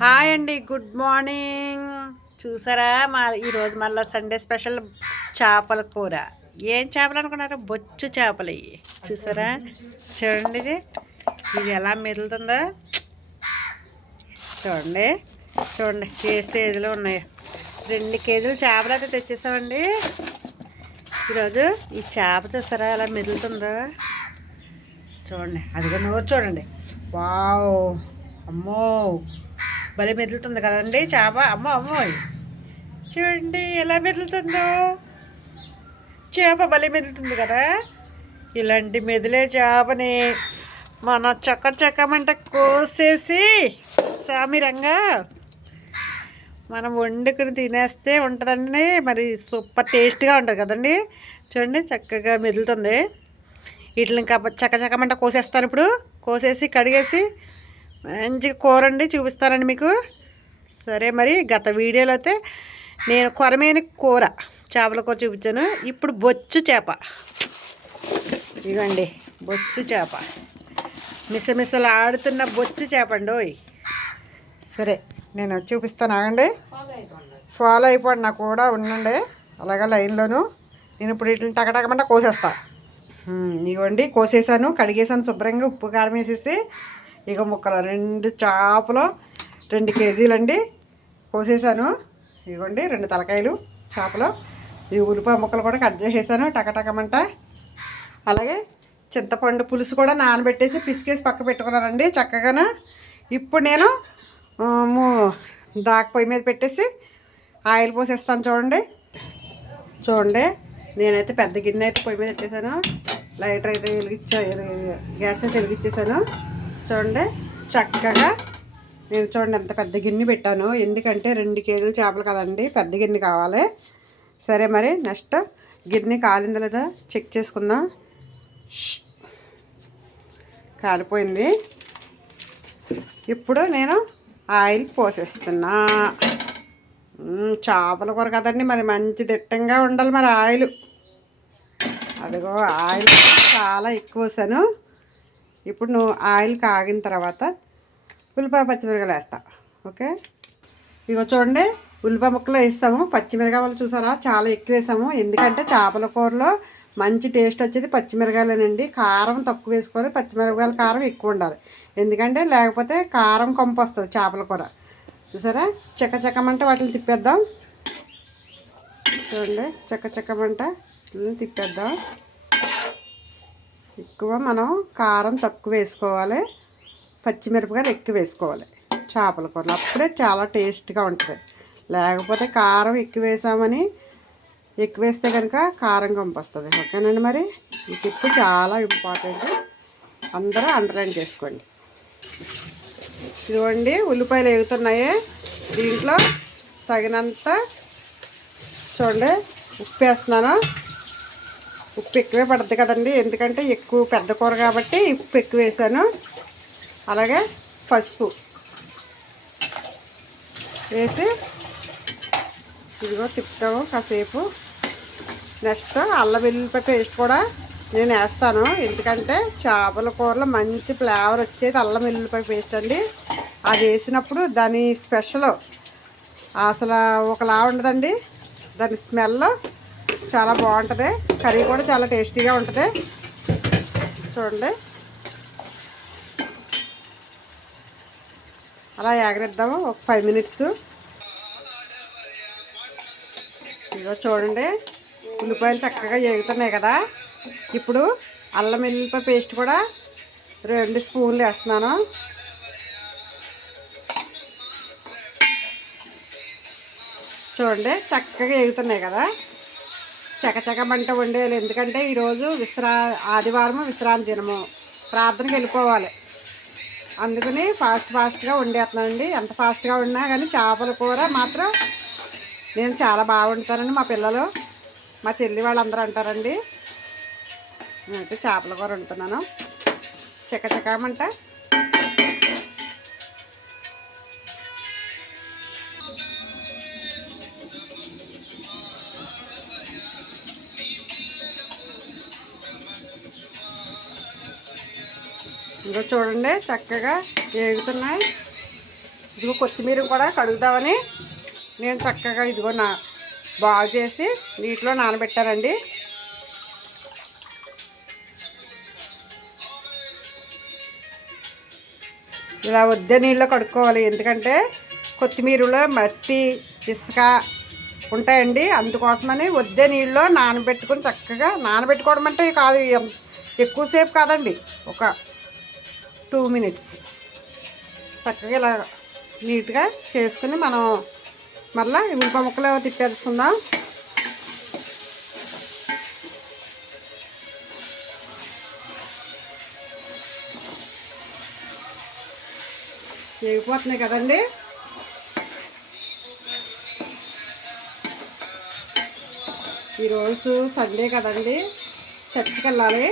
Hi అండి, good morning. చూసారా ఈరోజు మళ్ళీ సండే స్పెషల్ చేపల కూర. ఏం చేపలు అనుకున్నారు? బొచ్చు చేపలు ఇవి. చూసారా, చూడండి ఇది ఎలా మెదులుతుందో చూడండి. చూడండి ఏ స్టేజ్లో ఉన్నాయో. 2 కేజీలు చేపలు అయితే తెచ్చేసామండి ఈరోజు. ఈ చేప చూసారా ఎలా మెదులుతుందో చూడండి. అదిగో నోరు చూడండి. వావ్, అమ్మో భలే మెదులుతుంది కదండి చేప. అమ్మో అమ్మో, చూడండి ఎలా మెదులుతుందో చేప. భలే మెదులుతుంది కదా. ఇలాంటి మెదిలే చేపని మన చక్కమంట కోసేసి సామిరంగా మనం వండుకుని తినేస్తే ఉంటుందండి. మరి సూపర్ టేస్ట్గా ఉంటుంది కదండి. చూడండి చక్కగా మెదులుతుంది. వీటిని ఇంకా చక్కమంట కోసేస్తాను ఇప్పుడు. కోసేసి కడిగేసి మంచిగా కూర అండి చూపిస్తానండి మీకు. సరే, మరి గత వీడియోలో అయితే నేను కొరమేని కూర, చేపల కూర చూపించాను. ఇప్పుడు బొచ్చు చేప. ఇదిగోండి బొచ్చు చేప, మిసమిసలు ఆడుతున్న బొచ్చు చేప అండి. సరే నేను చూపిస్తాను, ఆగండి, ఫాలో అయిపోండి. నాకు కూడా ఉండండి అలాగే లైన్లోను. నేను ఇప్పుడు వీటిని టకటకమంట కోసేస్తాను. ఇవ్వండి కోసేసాను, కడిగేసాను శుభ్రంగా, ఉప్పు కారం వేసేసి. ఇక ముక్కలు 2 చేపలు 2 కేజీలండి కోసేసాను. ఇవ్వండి 2 తలకాయలు చేపలు. ఈ ఉల్లిపాయ ముక్కలు కూడా కట్ చేసేసాను టకటకమంట. అలాగే చింతపండు పులుసు కూడా నానబెట్టేసి పిసికేసి పక్క పెట్టుకున్నానండి చక్కగాను. ఇప్పుడు నేను దాక పొయ్యి మీద పెట్టేసి ఆయిల్ పోసేస్తాను. చూడండి నేనైతే పెద్ద గిన్నె అయితే పొయ్యి మీద పెట్టేశాను. లైటర్ అయితే గ్యాస్ అయితే వెలిగించేసాను. చూడండి చక్కగా నేను చూడండి ఎంత పెద్ద గిన్నె పెట్టాను. ఎందుకంటే 2 కేజీలు చేపలు కదండి, పెద్ద గిన్నె కావాలి. సరే, మరి నెక్స్ట్ గిన్నె కాలిందా లేదా చెక్ చేసుకుందాం. కాలిపోయింది. ఇప్పుడు నేను ఆయిల్ పోసేస్తున్నా. చేపల కూర కదండి, మరి మంచి దిట్టంగా ఉండాలి మరి ఆయిల్. అదిగో ఆయిల్ చాలా ఎక్కువ వేసాను. ఇప్పుడు నువ్వు ఆయిల్ కాగిన తర్వాత ఉల్లిపాయ పచ్చిమిరకాయలు వేస్తా. ఓకే, ఇగో చూడండి ఉల్లిపాయ ముక్కలు వేస్తాము. పచ్చిమిరకాయలు చూసారా చాలా ఎక్కువ వేసాము. ఎందుకంటే చేపల కూరలో మంచి టేస్ట్ వచ్చేది పచ్చిమిరకాయలేనండి. కారం తక్కువ వేసుకొని పచ్చిమిరకాయల కారం ఎక్కువ ఉండాలి. ఎందుకంటే లేకపోతే కారం కంపు వస్తుంది చేపల కూర. చూసారా చక్కమంట వాటిని తిప్పేద్దాం. చూడండి చక్కమంట తిప్పేద్దాం. ఎక్కువ మనం కారం తక్కువ వేసుకోవాలి, పచ్చిమిరపకాయలు ఎక్కువ వేసుకోవాలి చేపల కూరలు. అప్పుడే చాలా టేస్ట్గా ఉంటుంది. లేకపోతే కారం ఎక్కువ వేసామని ఎక్కువ వేస్తే కనుక కారం కంపు వస్తుంది. ఓకేనండి, మరి ఈ టిప్పు చాలా ఇంపార్టెంట్, అందరూ అండర్లైన్ చేసుకోండి. ఇదిగోండి ఉల్లిపాయలు వేగుతున్నాయి. దీంట్లో తగినంత చూడండి ఉప్పు వేస్తున్నాను. ఉప్పు ఎక్కువే పడుతుంది కదండి, ఎందుకంటే ఎక్కువ పెద్ద కూర కాబట్టి ఉప్పు ఎక్కువ వేసాను. అలాగే పసుపు వేసి ఇదిగో తిప్పుతాము కాసేపు. నెక్స్ట్ అల్లం వెల్లుల్లిపాయ పేస్ట్ కూడా నేను వేస్తాను. ఎందుకంటే చేపల కూరలో మంచి ఫ్లేవర్ వచ్చేది అల్లం వెల్లుల్లిపాయ పేస్ట్ అండి. అది వేసినప్పుడు దాని స్పెషల్ అసలు ఒకలా ఉండదండి. దాని స్మెల్ చాలా బాగుంటుంది. కర్రీ కూడా చాలా టేస్టీగా ఉంటుంది. చూడండి అలా ఎగరిద్దాము ఒక 5 మినిట్స్. ఇదిగో చూడండి ఉల్లిపాయలు చక్కగా ఎగుతున్నాయి కదా. ఇప్పుడు అల్లం వెల్లుల్లిపాయ పేస్ట్ కూడా 2 స్పూన్లు వేస్తున్నాను. చూడండి చక్కగా ఎగుతున్నాయి కదా. చకచకమంట వండేయాలి. ఎందుకంటే ఈరోజు ఆదివారం విశ్రాంతి దినము, ప్రార్థనకి వెళ్ళిపోవాలి. అందుకని ఫాస్ట్గా వండేస్తున్నానండి. ఎంత ఫాస్ట్గా ఉన్నా కానీ చేపల కూర మాత్రం నేను చాలా బాగా వండుతానండి. మా పిల్లలు, మా చెల్లి వాళ్ళందరూ అంటారండి. నేనైతే చేపల కూర వండుతున్నాను చకచకమంట. ఇంకా చూడండి చక్కగా వేగుతున్నాయి. ఇదిగో కొత్తిమీర కూడా కడుగుదామని నేను చక్కగా ఇదిగో బాగు చేసి నీటిలో నానబెట్టానండి. ఇలా వద్దే నీళ్ళలో కడుక్కోవాలి, ఎందుకంటే కొత్తిమీరలో మట్టి ఇసుక ఉంటాయండి. అందుకోసమని వద్దే నీళ్ళలో నానబెట్టుకుని చక్కగా నానబెట్టుకోవడం అంటే కాదు, ఎక్కువసేపు కాదండి, ఒక 2 minutes చక్కగా ఇలా నీట్గా చేసుకుని మనం మళ్ళీ ఉల్లిపాయ ముక్కలు తిప్పేసుకుందాం. వేగిపోతున్నాయి కదండి. ఈరోజు సండే కదండి, చర్చికి వెళ్ళాలి.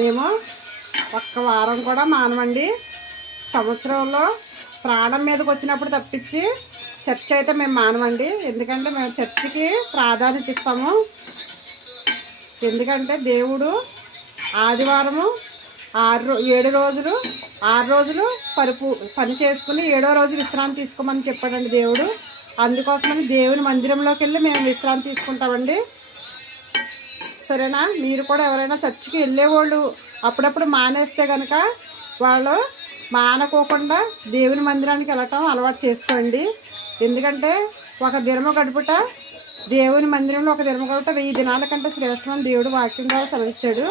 మేము ఒక్క వారం కూడా మానమండి. సంవత్సరంలో ప్రాణం మీదకి వచ్చినప్పుడు తప్పించి చర్చ్ అయితే మేము మానమండి. ఎందుకంటే మేము చర్చికి ప్రాధాన్యత ఇస్తాము. ఎందుకంటే దేవుడు ఆదివారము 7 రోజులు 6 రోజులు పని చేసుకుని 7వ రోజు విశ్రాంతి తీసుకోమని చెప్పాడండి దేవుడు. అందుకోసమని దేవుని మందిరంలోకి వెళ్ళి మేము విశ్రాంతి తీసుకుంటామండి. సరేనా? మీరు కూడా ఎవరైనా చర్చికి వెళ్ళేవాళ్ళు అప్పుడప్పుడు మానేస్తే కనుక వాళ్ళు మానుకోకుండా దేవుని మందిరానికి వెళ్ళటం అలవాటు చేసుకోండి. ఎందుకంటే ఒక దినము గడుపుట దేవుని మందిరంలో ఒక దినము గడుపుట 1000 దినాల కంటే శ్రేష్టమని దేవుడు వాక్యం ద్వారా సెలవిచ్చాడు.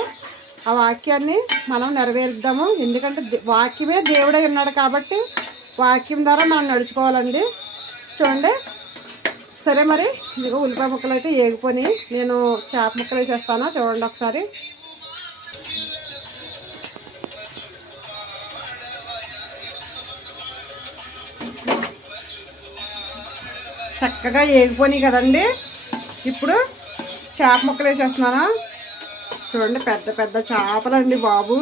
ఆ వాక్యాన్ని మనం నెరవేరుద్దాము. ఎందుకంటే వాక్యమే దేవుడై ఉన్నాడు కాబట్టి వాక్యం ద్వారా మనం నడుచుకోవాలండి. చూడండి, సరే మరి ఇదిగో ఉల్లిపాయ ముక్కలు అయితే ఏగిపోయి నేను చేప ముక్కలు వేసేస్తాను. చూడండి ఒకసారి. చక్కగా ఏగిపోయినాయి కదండి. ఇప్పుడు చేప ముక్కలు వేసేస్తున్నాను. చూడండి, పెద్ద పెద్ద చేపలండి బాబు,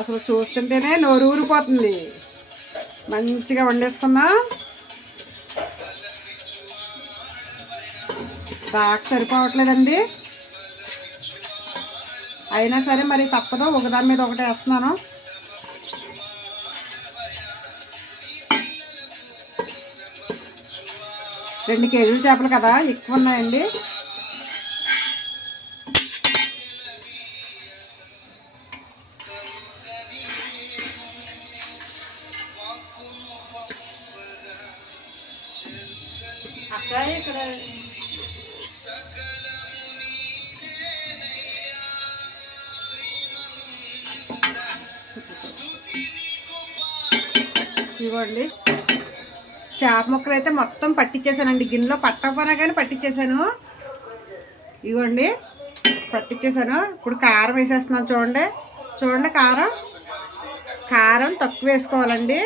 అసలు చూస్తుంటేనే నోరు ఊరిపోతుంది. మంచిగా వండేసుకుందాం. బాగా సరిపోవట్లేదండి, అయినా సరే మరి తప్పదు, ఒకదాని మీద ఒకటి వేస్తున్నాను. రెండు కేజీల చేపలు కదా, ఎక్కువ ఉన్నాయండి. ఇక్కడ ఇవ్వండి, చేప ముక్కలు అయితే మొత్తం పట్టించేసానండి. గిన్నెలో పట్టకపోయినా కానీ పట్టించేసాను. ఇవ్వండి, పట్టించేసాను. ఇప్పుడు కారం వేసేస్తున్నాను. చూడండి చూడండి, కారం తక్కువ వేసుకోవాలండి.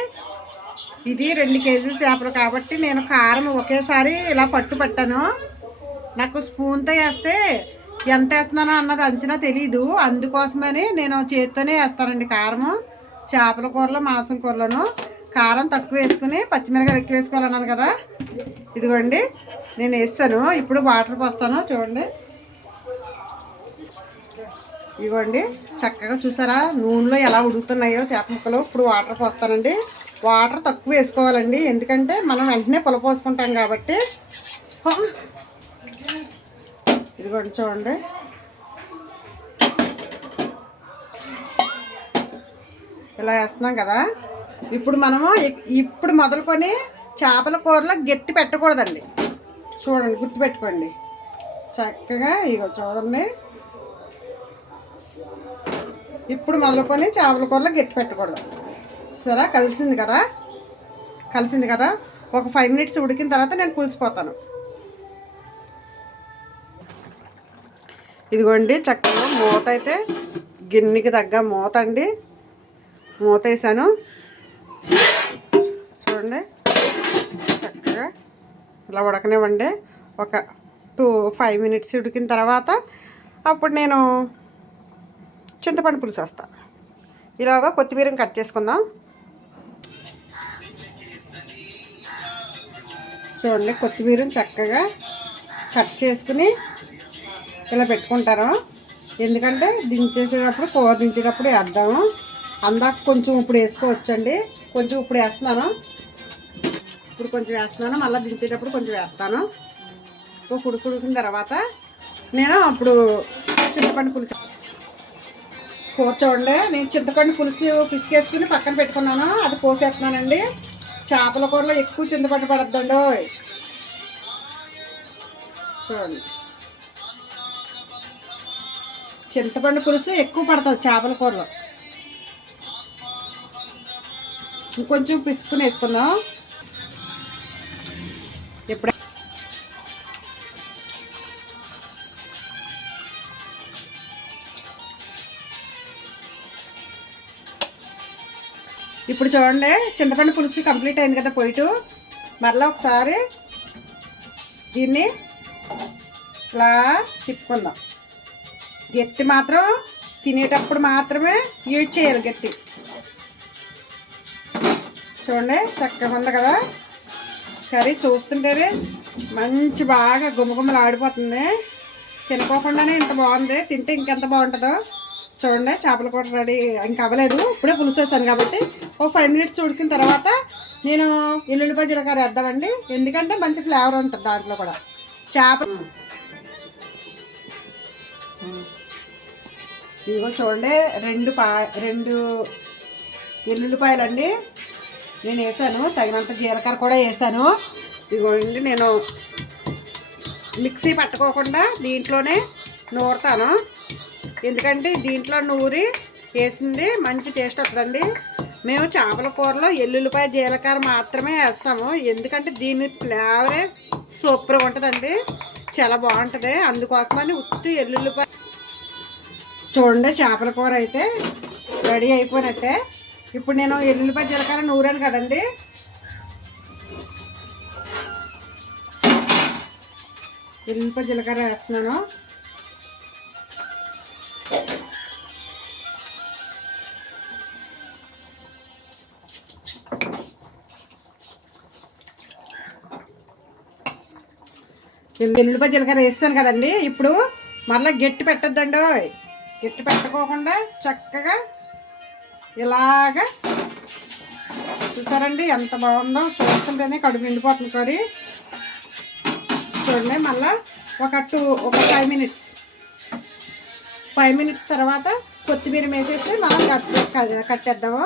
ఇది 2 కేజీల చేపలు కాబట్టి నేను కారం ఒకేసారి ఇలా పట్టాను. నాకు స్పూన్తో వేస్తే ఎంత వేస్తున్నానో అన్నది అంచనా తెలీదు. అందుకోసమని నేను చేత్తోనే వేస్తానండి కారము. చేపల కూరలో మాంసం కూరలోను కారం తక్కువ వేసుకుని పచ్చిమిరకాయలు ఎక్కువ వేసుకోవాలన్నది కదా. ఇదిగోండి నేను వేస్తాను. ఇప్పుడు వాటర్ పోస్తాను. చూడండి, ఇదిగోండి చక్కగా చూసారా నూనెలో ఎలా ఉడుకుతున్నాయో చేప ముక్కలు. ఇప్పుడు వాటర్ పోస్తానండి. వాటర్ తక్కువ వేసుకోవాలండి, ఎందుకంటే మనం వెంటనే పులపోసుకుంటాం కాబట్టి. ఇదిగోండి చూడండి, ఇలా వేస్తున్నాం కదా. ఇప్పుడు మొదలుకొని చేపల కూరలో గట్టి పెట్టకూడదండి. చూడండి, గుర్తుపెట్టుకోండి చక్కగా. ఇగో చూడండి, ఇప్పుడు మొదలుకొని చేపల కూరలో గట్టి పెట్టకూడదు. సరే, కలిసింది కదా. ఒక 5 minutes ఉడికిన తర్వాత నేను పులిసిపోతాను. ఇదిగోండి చక్కగా మూత అయితే గిన్నెకి తగ్గ మూత అండి. మూత వేసాను. చూడండి, చక్కగా ఇలా ఉడకనివ్వండి. ఒక 5 minutes ఉడికిన తర్వాత అప్పుడు నేను చింతపండు పులుసు వేస్తాను. ఇలాగా కొత్తిమీరని కట్ చేసుకుందాం. చూడండి, కొత్తిమీరని చక్కగా కట్ చేసుకుని ఇలా పెట్టుకుంటారు. ఎందుకంటే కూర దించేటప్పుడు వేద్దాము. అందాక కొంచెం ఇప్పుడు వేసుకోవచ్చండి. కొంచెం ఇప్పుడు వేస్తున్నాను, ఇప్పుడు కొంచెం వేస్తున్నాను, మళ్ళీ దించేటప్పుడు కొంచెం వేస్తాను. ఉడికిన తర్వాత నేను అప్పుడు చింతపండు పులుసు కూర చూడండి. నేను చింతపండు పులుసు పిసికేసుకుని పక్కన పెట్టుకున్నాను, అది పోసేస్తున్నానండి. చేపల కూరలో ఎక్కువ చింతపండు పడద్దండి. చూడండి, చింతపండు పులుసు ఎక్కువ పడుతుంది చేపల కూరలో. ఇంకొంచెం పిసుకుని వేసుకుందాం. ఇప్పుడు ఇప్పుడు చూడండి, చింతపండు పులుసు కంప్లీట్ అయింది కదా పొయ్యిటు. మరలా ఒకసారి దీన్ని ఇలా తిప్పుకుందాం. గట్టి మాత్రం తినేటప్పుడు మాత్రమే యూజ్ చేయాలి, గట్టి. చూడండి, చక్కగా ఉంది కదా కర్రీ. చూస్తుంటేనే మంచి బాగా గుమగుమలు ఆడిపోతుంది. తినుకోకుండానే ఇంత బాగుంది, తింటే ఇంకెంత బాగుంటుందో. చూడండి, చేపల కూర రెడీ. ఇంకా అవ్వలేదు, ఇప్పుడే పులుసు వేసాను కాబట్టి ఒక 5 మినిట్స్ ఉడికిన తర్వాత నేను ఎల్లుల్లిపాయ జీలకర్ర వేద్దామండి. ఎందుకంటే మంచి ఫ్లేవర్ ఉంటుంది దాంట్లో కూడా. చేప ఇదిగో చూడండి, 2 ఎల్లుల్లిపాయలండి నేను వేసాను. తగినంత జీలకర్ర కూడా వేసాను. ఇదిగోండి, నేను మిక్సీ పట్టుకోకుండా దీంట్లోనే నూరుతాను. ఎందుకంటే దీంట్లో నూరి వేసింది మంచి టేస్ట్ వస్తుందండి. మేము చేపల కూరలో ఎల్లుల్లిపాయ జీలకర్ర మాత్రమే వేస్తాము. ఎందుకంటే దీని ఫ్లేవరే సూపర్గా ఉంటుందండి, చాలా బాగుంటుంది. అందుకోసమని ఉత్తి ఎల్లుల్లిపాయ. చూడండి, చేపల కూర అయితే రెడీ అయిపోయినట్టే. ఇప్పుడు నేను ఎల్లుల్లిపాయ జీలకర్ర నూరాను కదండి, ఎల్లుల్లిపాయ జీలకర్ర వేస్తున్నాను. ఎల్లుల్లిపాయ జీలకర్ర వేస్తాను కదండి. ఇప్పుడు మళ్ళీ గట్టి పెట్టొద్దండి. గట్టి పెట్టుకోకుండా చక్కగా ఇలాగా చూసారండి ఎంత బాగుందో. చూస్తుంటేనే కడుపు నిండిపోతుంది కర్రీ. చూడండి, మళ్ళీ ఒక 5 మినిట్స్ తర్వాత కొత్తిమీర వేసేసి మనం కట్టేద్దాము.